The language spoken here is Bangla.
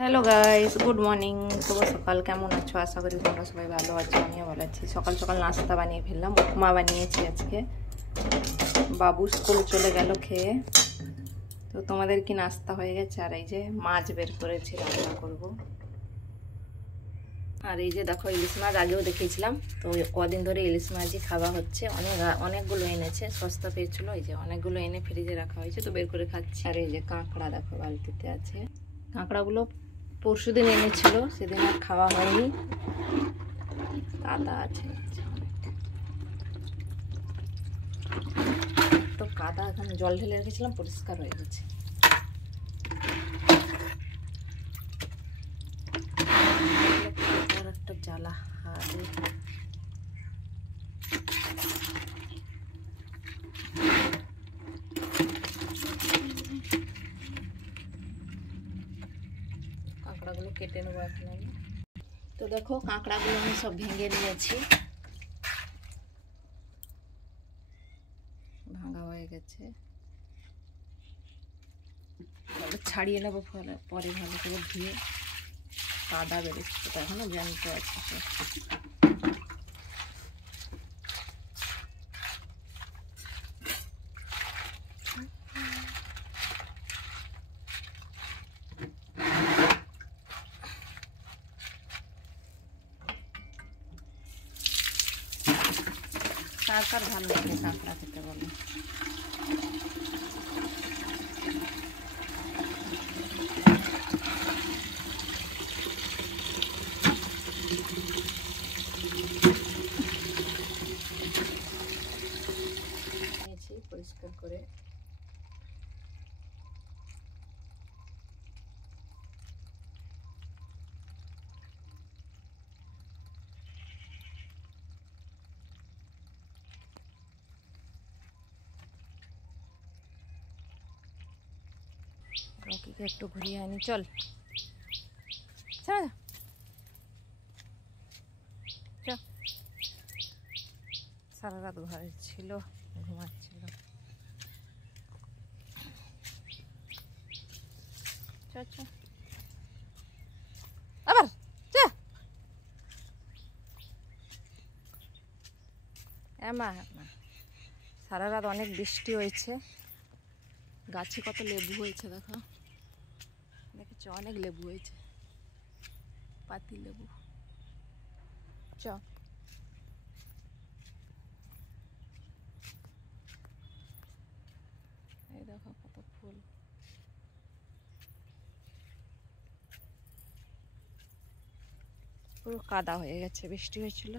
Hello guys, good morning. শুভ সকাল। কেমন আছো? আশা করি তোমরা সবাই ভালো আছো। আমিও ভালো আছি। সকাল সকাল নাস্তা বানিয়ে ফেললাম। উপমা বানিয়েছি আজকে। বাবু স্কুল চলে গেল খেয়ে। তো তোমাদের কি নাস্তা হয়ে গেছে? আর এই যে মাছ বের করেছি, রান্না করব। আর এই যে দেখো, ইলিশ মাছ আগেও দেখিয়েছিলাম। তো কদিন ধরে ইলিশ মাছই খাওয়া হচ্ছে। অনেকগুলো এনেছে, সস্তা পেয়েছিল। এই যে অনেকগুলো এনে ফ্রিজে রাখা হয়েছে, তো বের করে খাচ্ছি। আর এই যে কাঁকড়া দেখো বালতিতে আছে। কাঁকড়াগুলো পরশুদিন এনেছিল, সেদিন আর খাওয়া হয়নি। কাদা আছে তো কাদা, এখন জল ঢেলে রেখেছিলাম, পরিষ্কার হয়ে গেছে। একটা জ্বালা হাতে। কাঁকড়াগুলো কেটে নেবো এখন আমি। তো দেখো, কাঁকড়াগুলো আমি সব ভেঙে নিয়েছি, ভাঙা হয়ে গেছে। ছাড়িয়ে নেবো পরে ভালো করে ধুয়ে। কাদা বেরোচ্ছে, তো এখনো জ্যান্ত আছে। কার কার ভালো লাগে কাঁকড়া খেতে বলো? পরিষ্কার করে রকিকে একটু ঘুরিয়ে আনি, চল। সারা রাত ঘরে ছিল, ঘুমাচ্ছিল। আবার সারা রাত অনেক বৃষ্টি হয়েছে। গাছে কত লেবু হয়েছে দেখো, দেখেছো? অনেক লেবু হয়েছে, পাতি লেবু। চ এই দেখো কত ফুল। পুরো কাদা হয়ে গেছে, বৃষ্টি হয়েছিল।